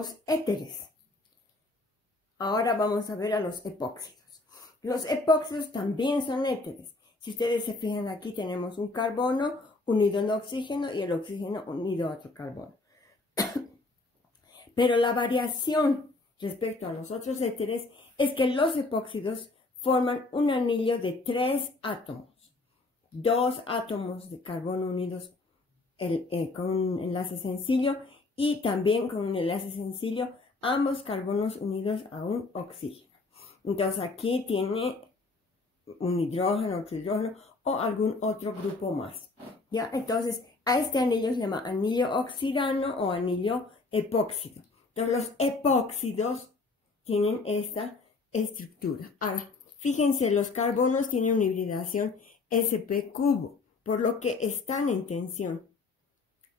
los éteres. Ahora vamos a ver a los epóxidos. Los epóxidos también son éteres. Si ustedes se fijan aquí tenemos un carbono unido a un oxígeno y el oxígeno unido a otro carbono. Pero la variación respecto a los otros éteres es que los epóxidos forman un anillo de 3 átomos. 2 átomos de carbono unidos con un enlace sencillo y también con un enlace sencillo ambos carbonos unidos a un oxígeno. Entonces aquí tiene un hidrógeno, otro hidrógeno o algún otro grupo más. ¿Ya? Entonces a este anillo se llama anillo oxidano o anillo epóxido. Entonces los epóxidos tienen esta estructura. Ahora, fíjense, los carbonos tienen una hibridación sp cubo, por lo que están en tensión.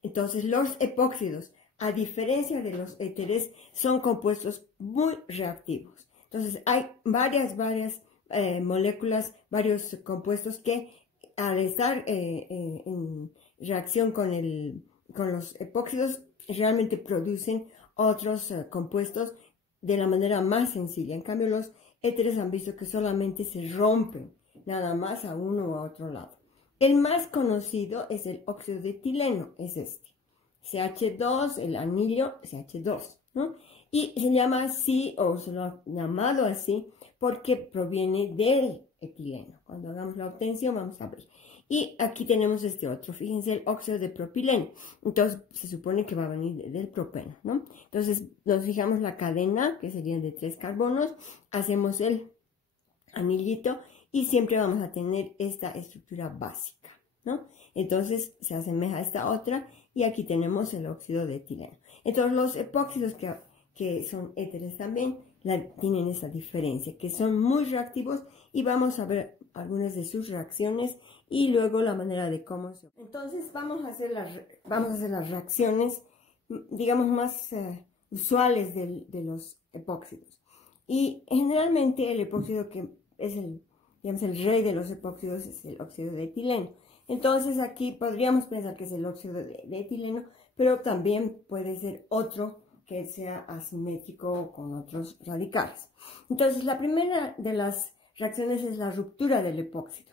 Entonces los epóxidos, a diferencia de los éteres, son compuestos muy reactivos. Entonces hay varias moléculas, varios compuestos que al estar en reacción con los epóxidos realmente producen otros compuestos de la manera más sencilla. En cambio los éteres han visto que solamente se rompen nada más a uno o a otro lado. El más conocido es el óxido de etileno, es este. CH2, el anillo CH2, ¿no? Y se llama así, o se lo ha llamado así, porque proviene del etileno. Cuando hagamos la obtención vamos a ver. Y aquí tenemos este otro, fíjense, el óxido de propileno. Entonces se supone que va a venir del propeno, ¿no? Entonces nos fijamos la cadena, que serían de 3 carbonos, hacemos el anillito y siempre vamos a tener esta estructura básica, ¿no? Entonces se asemeja a esta otra y aquí tenemos el óxido de etileno. Entonces los epóxidos que son éteres también tienen esa diferencia, que son muy reactivos y vamos a ver algunas de sus reacciones y luego la manera de cómo se... Entonces vamos a hacer las reacciones, digamos, más usuales de los epóxidos. Y generalmente el epóxido que es digamos, el rey de los epóxidos es el óxido de etileno. Entonces aquí podríamos pensar que es el óxido de etileno, pero también puede ser otro que sea asimétrico con otros radicales. Entonces la primera de las reacciones es la ruptura del epóxido.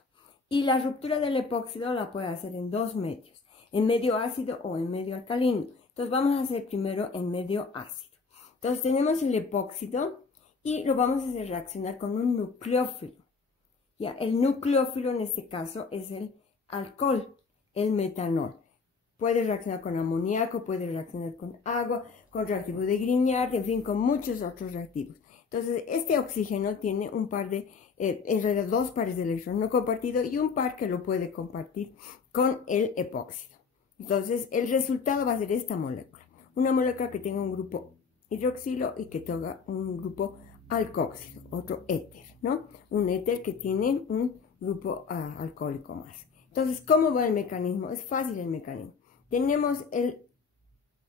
Y la ruptura del epóxido la puede hacer en 2 medios, en medio ácido o en medio alcalino. Entonces vamos a hacer primero en medio ácido. Entonces tenemos el epóxido y lo vamos a hacer reaccionar con un nucleófilo. Ya, el nucleófilo en este caso es el alcohol, el metanol. Puede reaccionar con amoníaco, puede reaccionar con agua, con reactivo de Grignard, en fin, con muchos otros reactivos. Entonces, este oxígeno tiene un par en realidad 2 pares de electrones no compartidos y un par que lo puede compartir con el epóxido. Entonces, el resultado va a ser esta molécula. Una molécula que tenga un grupo hidroxilo y que tenga un grupo alcoxilo, otro éter, ¿no? Un éter que tiene un grupo alcohólico más. Entonces, ¿cómo va el mecanismo? Es fácil el mecanismo. Tenemos el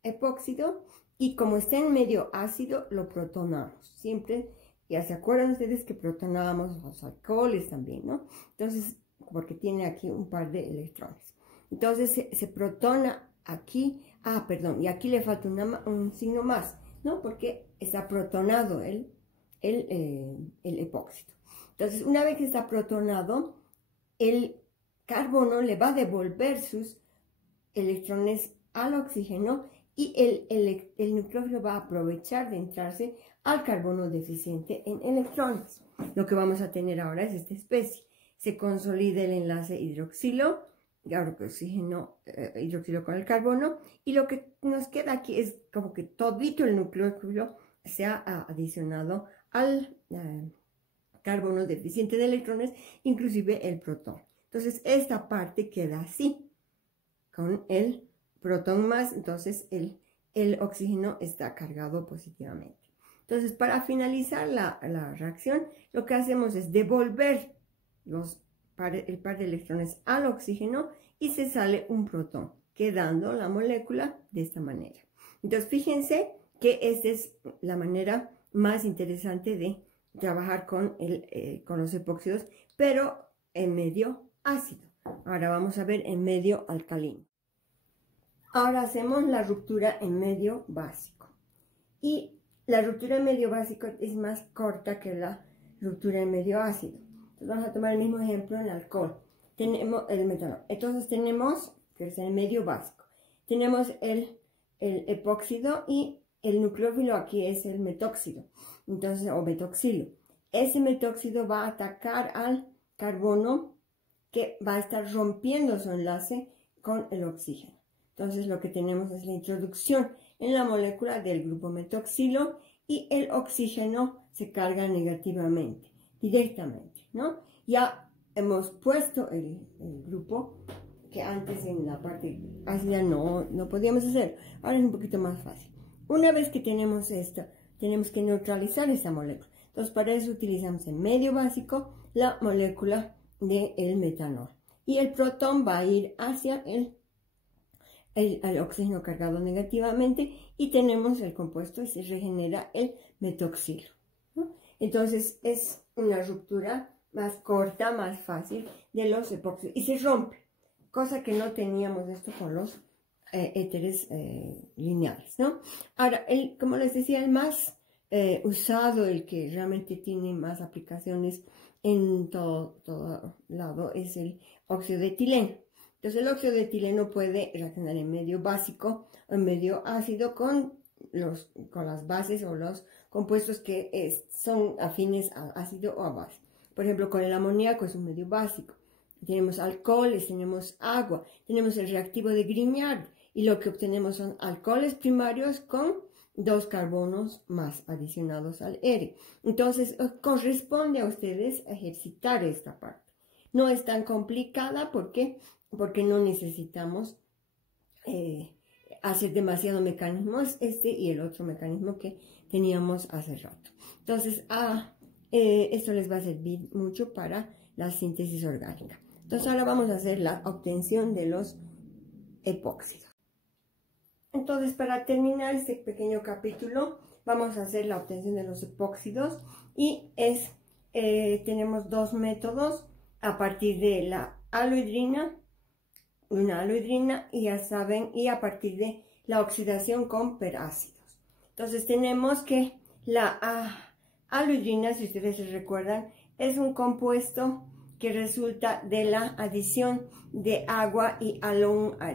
epóxido y como está en medio ácido, lo protonamos. Siempre, ya se acuerdan ustedes que protonábamos los alcoholes también, ¿no? Entonces, porque tiene aquí un par de electrones. Entonces, se protona aquí, perdón, y aquí le falta un signo más, ¿no? Porque está protonado el epóxido. Entonces, una vez que está protonado, el carbono le va a devolver sus electrones al oxígeno y el nucleófilo va a aprovechar de entrarse al carbono deficiente en electrones. Lo que vamos a tener ahora es esta especie. Se consolida el enlace hidroxilo, ahora que oxígeno, hidroxilo con el carbono, y lo que nos queda aquí es como que todito el nucleófilo se ha adicionado al carbono deficiente de electrones, inclusive el protón. Entonces esta parte queda así, con el protón más, entonces el oxígeno está cargado positivamente. Entonces para finalizar la reacción, lo que hacemos es devolver el par de electrones al oxígeno y se sale un protón, quedando la molécula de esta manera. Entonces fíjense que esta es la manera más interesante de trabajar con los epóxidos, pero en medio ácido. Ahora vamos a ver en medio alcalino. Ahora hacemos la ruptura en medio básico. y la ruptura en medio básico es más corta que la ruptura en medio ácido. Entonces vamos a tomar el mismo ejemplo en el alcohol. Tenemos el metanol. Entonces tenemos, que es el medio básico, tenemos el epóxido y el nucleófilo aquí es el metóxido, entonces, o metoxilo. Ese metóxido va a atacar al carbono que va a estar rompiendo su enlace con el oxígeno. Entonces lo que tenemos es la introducción en la molécula del grupo metoxilo y el oxígeno se carga negativamente, directamente, ¿no? Ya hemos puesto el grupo que antes en la parte ácida no podíamos hacer. Ahora es un poquito más fácil. Una vez que tenemos esto, tenemos que neutralizar esta molécula. Entonces para eso utilizamos en medio básico la molécula del metanol. Y el protón va a ir hacia el oxígeno cargado negativamente y tenemos el compuesto y se regenera el metoxilo, ¿no? Entonces es una ruptura más corta, más fácil de los epóxidos y se rompe, cosa que no teníamos esto con los éteres lineales, ¿no? Ahora, como les decía, el más usado, el que realmente tiene más aplicaciones en todo lado, es el óxido de etileno. Entonces el óxido de etileno puede reaccionar en medio básico o en medio ácido con las bases o los compuestos que son afines al ácido o a base. Por ejemplo, con el amoníaco es un medio básico. Tenemos alcoholes, tenemos agua, tenemos el reactivo de Grignard y lo que obtenemos son alcoholes primarios con 2 carbonos más adicionados al R. Entonces corresponde a ustedes ejercitar esta parte. No es tan complicada porque no necesitamos hacer demasiados mecanismos, y el otro mecanismo que teníamos hace rato. Entonces, esto les va a servir mucho para la síntesis orgánica. Entonces, ahora vamos a hacer la obtención de los epóxidos. Entonces, para terminar este pequeño capítulo, vamos a hacer la obtención de los epóxidos y tenemos 2 métodos a partir de la alohidrina, una alohidrina, y ya saben, y a partir de la oxidación con perácidos. Entonces tenemos que la alohidrina, si ustedes se recuerdan, es un compuesto que resulta de la adición de agua y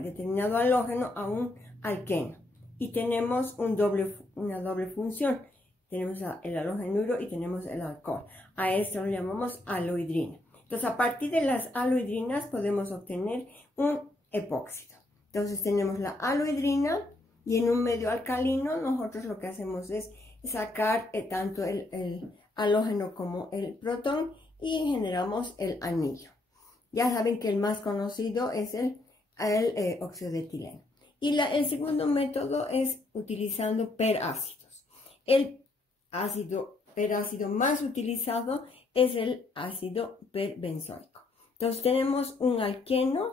determinado halógeno a un alqueno. Y tenemos una doble función. Tenemos el halógeno y tenemos el alcohol. A esto lo llamamos alohidrina. Entonces, a partir de las alohidrinas podemos obtener un epóxido. Entonces, tenemos la alohidrina y en un medio alcalino nosotros lo que hacemos es sacar tanto el halógeno como el protón y generamos el anillo. Ya saben que el más conocido es el óxido de etileno. Y el segundo método es utilizando perácidos. El perácido más utilizado es el ácido perbenzoico. Entonces tenemos un alqueno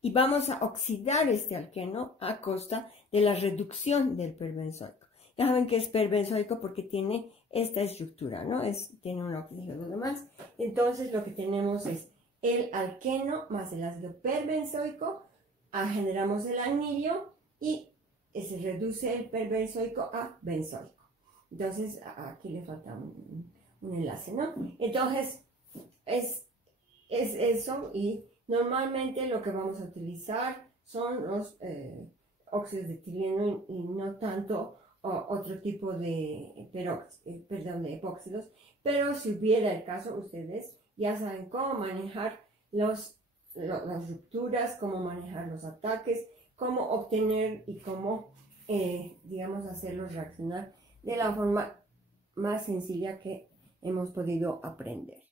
y vamos a oxidar este alqueno a costa de la reducción del perbenzoico. Ya saben que es perbenzoico porque tiene esta estructura, ¿no? Tiene un oxígeno de más. Entonces lo que tenemos es el alqueno más el ácido perbenzoico, generamos el anillo y se reduce el perbenzoico a benzoico. Entonces aquí le falta un enlace, ¿no? Entonces es eso, y normalmente lo que vamos a utilizar son los óxidos de etileno y no tanto otro tipo de epóxidos, pero si hubiera el caso, ustedes ya saben cómo manejar las rupturas, cómo manejar los ataques, cómo obtener y cómo, digamos, hacerlos reaccionar de la forma más sencilla que hemos podido aprender.